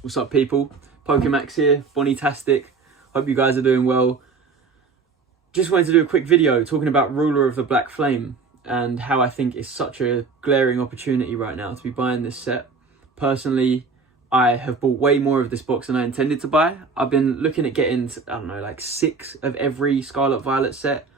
What's up, people? Vmax here, Bonnie-tastic. Hope you guys are doing well. Just wanted to do a quick video talking about Ruler of the Black Flame and how I think it's such a glaring opportunity right now to be buying this set. Personally, I have bought way more of this box than I intended to buy. I've been looking at getting, I don't know, like 6 of every Scarlet Violet set.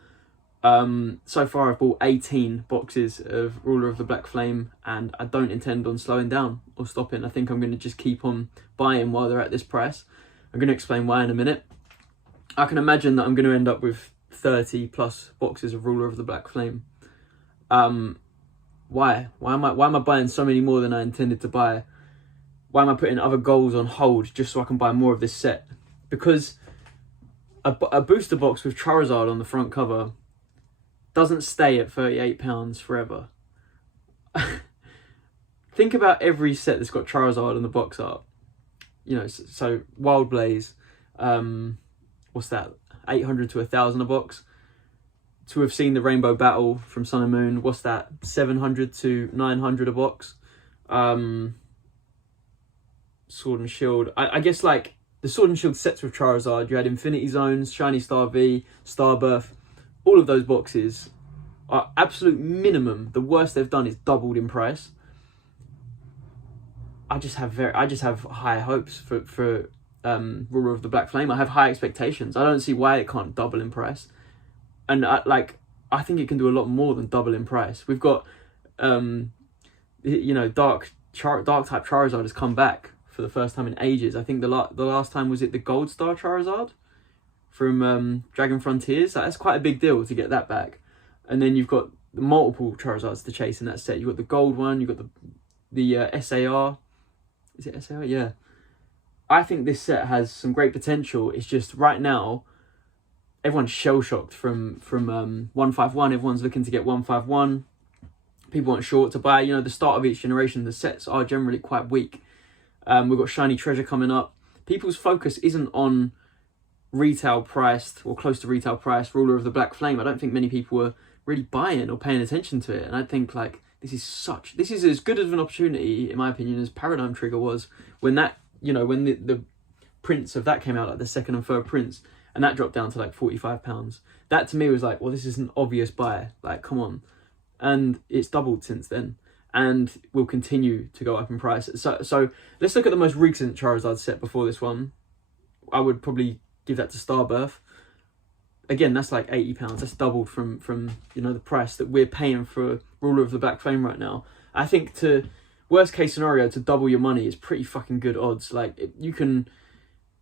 So far I've bought 18 boxes of Ruler of the Black Flame, and I don't intend on slowing down or stopping. I think I'm going to just keep on buying while they're at this price. I'm going to explain why in a minute. I can imagine that I'm going to end up with 30 plus boxes of Ruler of the Black Flame. Why am I buying so many more than I intended to buy? Why am I putting other goals on hold just so I can buy more of this set? Because a booster box with Charizard on the front cover doesn't stay at £38 forever. Think about every set that's got Charizard on the box art. You know, so Wild Blaze, what's that? 800 to 1,000 a box. To have seen the Rainbow Battle from Sun and Moon, what's that? 700 to 900 a box. Sword and Shield. I guess like the Sword and Shield sets with Charizard, you had Infinity Zones, Shiny Star V, Starbirth. All of those boxes are absolute minimum. The worst they've done is doubled in price. I just have high hopes for Ruler of the Black Flame. I have high expectations. I don't see why it can't double in price. And I think it can do a lot more than double in price. We've got you know, dark type Charizard has come back for the first time in ages. I think the last time was it the Gold Star Charizard from Dragon Frontiers. That's quite a big deal to get that back. And then you've got multiple Charizards to chase in that set. You've got the gold one, you've got the SAR. Is it SAR? Yeah. I think this set has some great potential. It's just right now, everyone's shell-shocked from 151. Everyone's looking to get 151. People want short to buy. You know, the start of each generation, the sets are generally quite weak. We've got Shiny Treasure coming up. People's focus isn't on retail priced or close to retail price Ruler of the Black Flame. I don't think many people were really buying or paying attention to it, and I think like this is as good of an opportunity in my opinion as Paradigm Trigger was when that, you know, when the prints of that came out, like the second and third prints, and that dropped down to like £45. That to me was like, well, this is an obvious buy, like come on. And it's doubled since then and will continue to go up in price. So let's look at the most recent Charizard set before this one. I would probably give that to Starbirth. Again, that's like £80. That's doubled from you know, the price that we're paying for Ruler of the Black Flame right now. I think to worst case scenario, to double your money is pretty fucking good odds. Like you can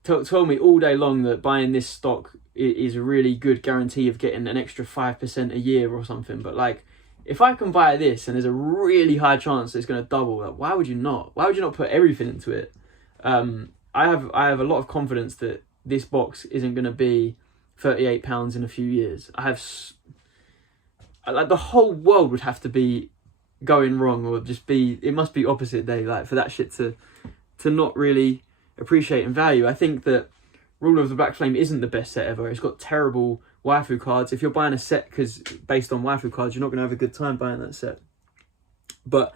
tell me all day long that buying this stock is a really good guarantee of getting an extra 5% a year or something. But like, if I can buy this and there's a really high chance it's going to double, like, why would you not? Why would you not put everything into it? I have a lot of confidence that this box isn't going to be £38 in a few years. Like the whole world would have to be going wrong, or just be, it must be opposite day, like for that shit to not really appreciate and value. I think that Ruler of the Black Flame isn't the best set ever. It's got terrible waifu cards. If you're buying a set based on waifu cards, you're not going to have a good time buying that set. But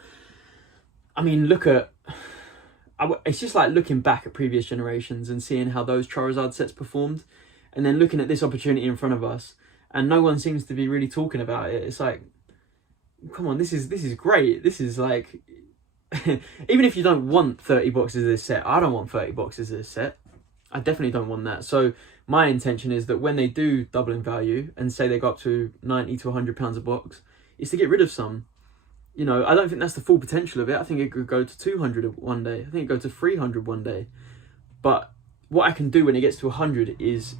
I mean, it's just like looking back at previous generations and seeing how those Charizard sets performed, and then looking at this opportunity in front of us, and no one seems to be really talking about it. It's like, come on, this is great. This is like, even if you don't want 30 boxes of this set, I don't want 30 boxes of this set. I definitely don't want that. So my intention is that when they do double in value and say they go up to 90 to £100 a box, is to get rid of some. You know, I don't think that's the full potential of it. I think it could go to 200 one day. I think it could go to 300 one day. But what I can do when it gets to 100 is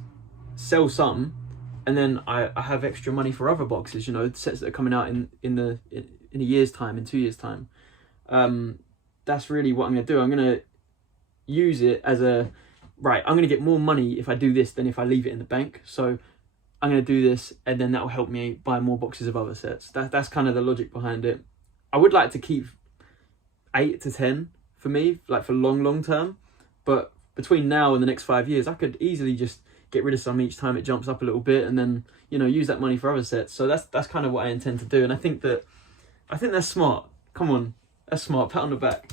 sell some, and then I have extra money for other boxes, you know, sets that are coming out in a year's time, in 2 years' time. That's really what I'm going to do. I'm going to use it as right, I'm going to get more money if I do this than if I leave it in the bank. So I'm going to do this, and then that will help me buy more boxes of other sets. That's kind of the logic behind it. I would like to keep 8 to 10 for me, like for long term. But between now and the next 5 years, I could easily just get rid of some each time it jumps up a little bit, and then, you know, use that money for other sets. So that's kind of what I intend to do, and I think that's smart. Come on, that's smart. Pat on the back.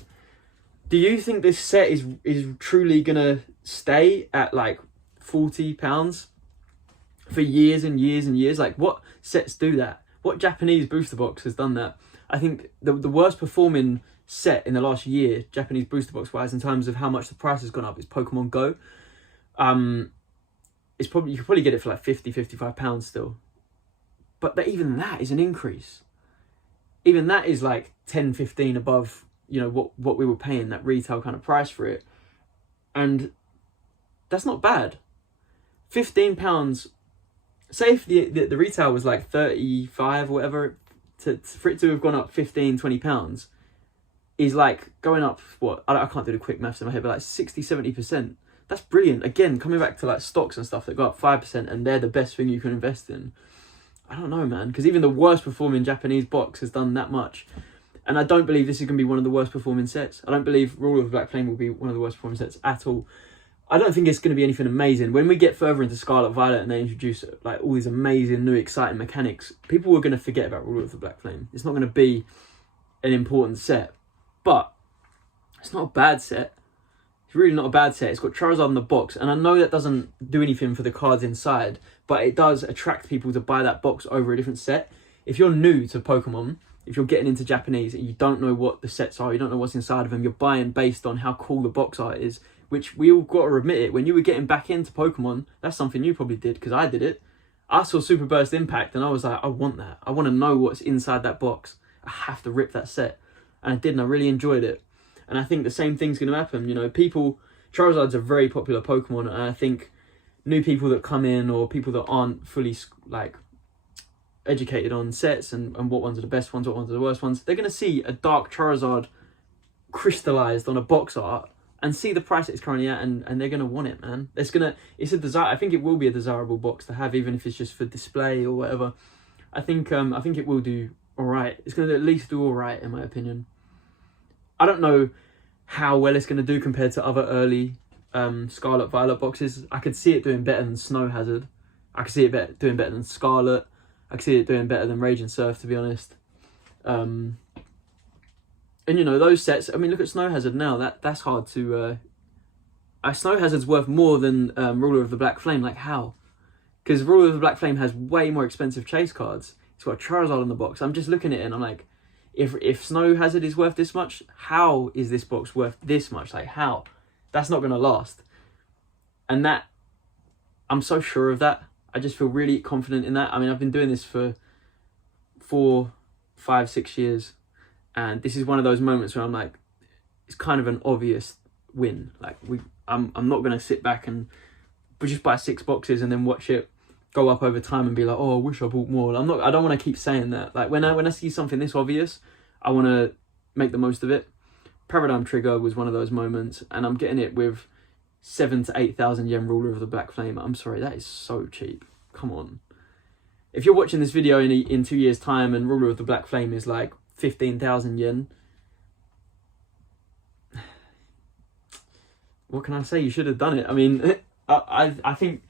Do you think this set is truly gonna stay at like £40 for years and years and years? Like, what sets do that? What Japanese booster box has done that? I think the worst performing set in the last year, Japanese booster box wise, in terms of how much the price has gone up, is Pokemon Go. It's probably, you could probably get it for like £50-55 still, but even that is an increase. Even that is like 10-15 above, you know, what we were paying, that retail kind of price for it, and that's not bad. £15. Say if the retail was like 35 or whatever, for it to have gone up £15-20 is like going up, what, I can't do the quick maths in my head, but like 60-70%. That's brilliant. Again, coming back to like stocks and stuff that go up 5% and they're the best thing you can invest in. I don't know, man, because even the worst performing Japanese box has done that much. And I don't believe this is going to be one of the worst performing sets. I don't believe Rule of the Black Flame will be one of the worst performing sets at all. I don't think it's going to be anything amazing. When we get further into Scarlet Violet and they introduce like all these amazing new exciting mechanics, people are going to forget about Rule of the Black Flame. It's not going to be an important set, but it's not a bad set. It's really not a bad set. It's got Charizard in the box, and I know that doesn't do anything for the cards inside, but it does attract people to buy that box over a different set. If you're new to Pokemon, if you're getting into Japanese and you don't know what the sets are, you don't know what's inside of them, you're buying based on how cool the box art is, which we all got to admit it. When you were getting back into Pokemon, that's something you probably did, because I did it. I saw Super Burst Impact and I was like, I want that. I want to know what's inside that box. I have to rip that set. And I did, and I really enjoyed it. And I think the same thing's going to happen. You know, Charizard's a very popular Pokemon, and I think new people that come in, or people that aren't fully like educated on sets and what ones are the best ones, what ones are the worst ones, they're going to see a dark Charizard crystallized on a box art and see the price it's currently at, and they're going to want it, man. It's a desire. I think it will be a desirable box to have, even if it's just for display or whatever. I think it will do all right. It's going to at least do all right, in my opinion. I don't know how well it's going to do compared to other early Scarlet Violet boxes. I could see it doing better than Snow Hazard. I could see it doing better than Scarlet. I could see it doing better than Rage and Surf, to be honest. And you know, those sets, I mean, look at Snow Hazard now. That's hard to... Snow Hazard's worth more than Ruler of the Black Flame. Like, how? Because Ruler of the Black Flame has way more expensive chase cards. It's got a Charizard in the box. I'm just looking at it and I'm like, if Snow Hazard is worth this much, how is this box worth this much? Like, how? That's not going to last. And that, I'm so sure of that. I just feel really confident in that. I mean, I've been doing this for 4, 5, 6 years. And this is one of those moments where I'm like, it's kind of an obvious win. Like, I'm not going to sit back and just buy 6 boxes and then watch it go up over time and be like, oh, I wish I bought more. I don't want to keep saying that. Like, when I see something this obvious, I want to make the most of it. Paradigm Trigger was one of those moments, and I'm getting it with 7,000 to 8,000 yen Ruler of the Black Flame. I'm sorry, that is so cheap. Come on. If you're watching this video in 2 years' time and Ruler of the Black Flame is like 15,000 yen, what can I say? You should have done it. I mean, I think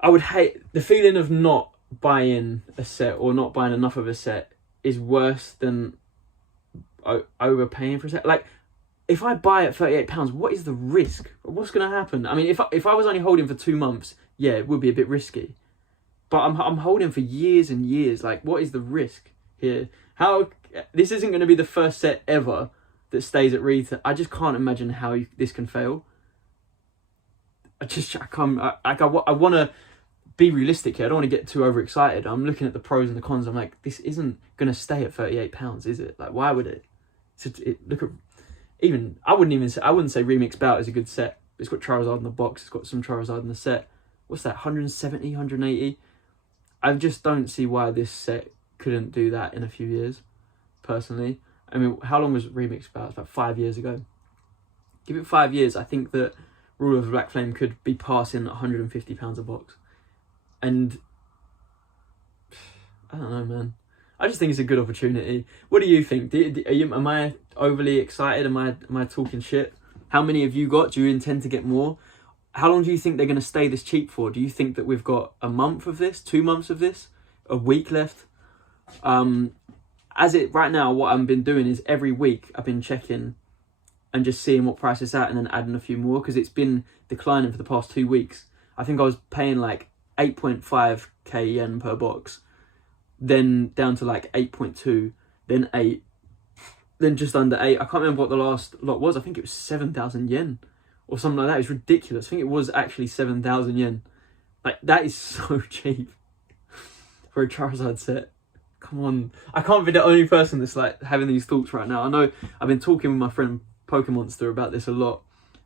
I would hate the feeling of not buying a set or not buying enough of a set is worse than overpaying for a set. Like, if I buy at £38, what is the risk? What's going to happen? I mean, if I was only holding for 2 months, yeah, it would be a bit risky. But I'm holding for years and years. Like, what is the risk here? This isn't going to be the first set ever that stays at retail. I just can't imagine how this can fail. I want to be realistic here. I don't want to get too overexcited. I'm looking at the pros and the cons. I'm like, this isn't going to stay at £38, is it? Like, why would it? Look at, I wouldn't say Remix Bout is a good set. It's got Charizard in the box. It's got some Charizard in the set. What's that? 170, 180. I just don't see why this set couldn't do that in a few years. Personally, I mean, how long was Remix Bout? About 5 years ago. Give it 5 years. I think that Ruler of the Black Flame could be passing £150 a box. And I don't know, man. I just think it's a good opportunity. What do you think? Am I overly excited? Am I talking shit? How many have you got? Do you intend to get more? How long do you think they're going to stay this cheap for? Do you think that we've got a month of this, 2 months of this, a week left? Right now, what I've been doing is every week I've been checking and just seeing what price it's at and then adding a few more, because it's been declining for the past 2 weeks. I think I was paying like 8.5k yen per box, then down to like 8.2, then 8, then just under 8. I can't remember what the last lot was. I think it was 7,000 yen or something like that. It's ridiculous. I think it was actually 7,000 yen. Like, that is so cheap for a Charizard set. Come on. I can't be the only person that's like having these thoughts right now. I know I've been talking with my friend Pokemonster about this a lot,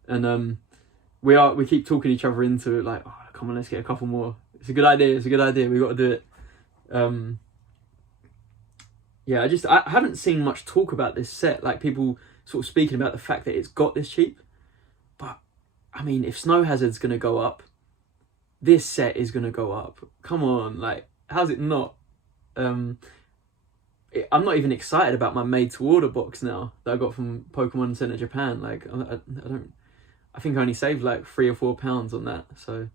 and we keep talking each other into it, like, oh, come on, let's get a couple more. It's a good idea. It's a good idea. We got to do it. Yeah, I haven't seen much talk about this set, like people sort of speaking about the fact that it's got this cheap. But I mean, if Snow Hazard's gonna go up, this set is gonna go up. Come on, like, how's it not? I'm not even excited about my made to order box now that I got from Pokemon Center Japan. Like, I think I only saved like £3 or £4 on that, so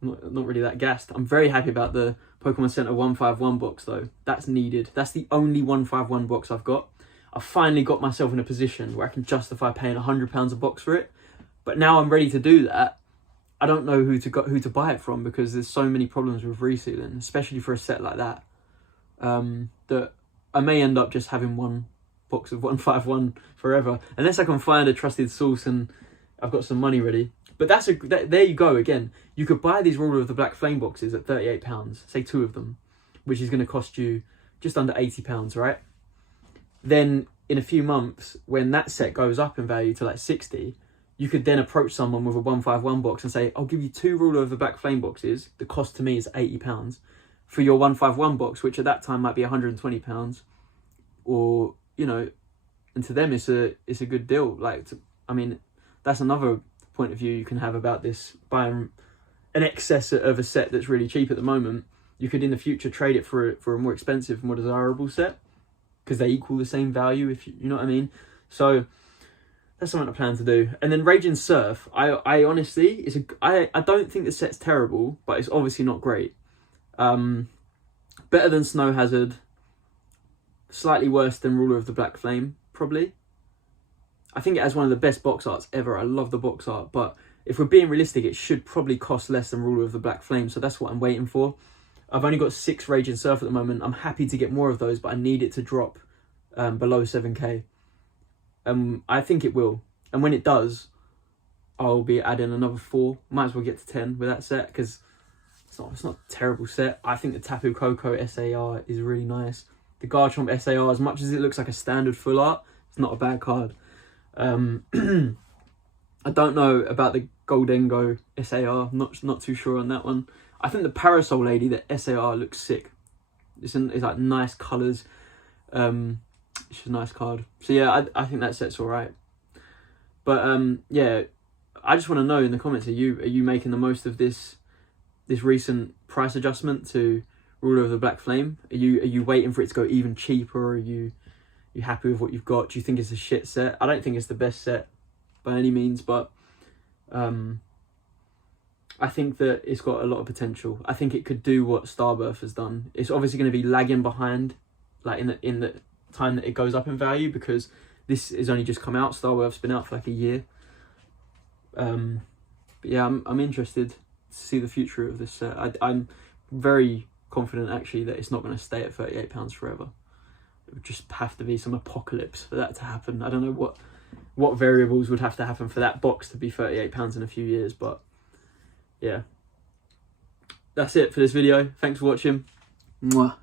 I'm not really that gassed. I'm very happy about the Pokemon Center 151 box though. That's needed. That's the only 151 box I've got. I finally got myself in a position where I can justify paying £100 a box for it. But now I'm ready to do that. I don't know who to buy it from, because there's so many problems with resealing, especially for a set like that. That I may end up just having one box of 151 forever, unless I can find a trusted source and I've got some money ready. But there you go again. You could buy these Ruler of the Black Flame boxes at £38, say 2 of them, which is going to cost you just under £80, right? Then in a few months, when that set goes up in value to like 60, you could then approach someone with a 151 box and say, I'll give you 2 Ruler of the Black Flame boxes. The cost to me is £80 for your 151 box, which at that time might be £120, or, you know, and to them it's a good deal. Like, I mean, that's another point of view you can have about this. Buying an excess of a set that's really cheap at the moment, you could in the future trade it for a more expensive, more desirable set, because they equal the same value, if you know what I mean. So that's something I plan to do. And then Raging Surf, I honestly, I don't think the set's terrible, but it's obviously not great. Better than Snow Hazard, slightly worse than Ruler of the Black Flame, probably. I think it has one of the best box arts ever. I love the box art, but if we're being realistic, it should probably cost less than Ruler of the Black Flame, so that's what I'm waiting for. I've only got 6 Raging Surf at the moment. I'm happy to get more of those, but I need it to drop below 7k. I think it will, and when it does, I'll be adding another 4. Might as well get to 10 with that set, because it's not a terrible set. I think the Tapu Koko SAR is really nice. The Garchomp SAR, as much as it looks like a standard full art, it's not a bad card. I don't know about the Goldengo SAR. Not too sure on that one. I think the Parasol Lady, the SAR, looks sick. It's like nice colours. It's just a nice card. So yeah, I think that set's alright. But yeah, I just want to know in the comments, are you making the most of this recent price adjustment to Ruler of the Black Flame? Are you waiting for it to go even cheaper, or are you happy with what you've got? Do you think it's a shit set? I don't think it's the best set by any means, but I think that it's got a lot of potential. I think it could do what Starbirth has done. It's obviously going to be lagging behind, like in the time that it goes up in value, because this has only just come out. Starbirth's been out for like a year. But yeah, I'm interested to see the future of this set. I'm very confident actually that it's not going to stay at £38 forever. It would just have to be some apocalypse for that to happen. I don't know what variables would have to happen for that box to be £38 in a few years, but yeah. That's it for this video. Thanks for watching. Mwah.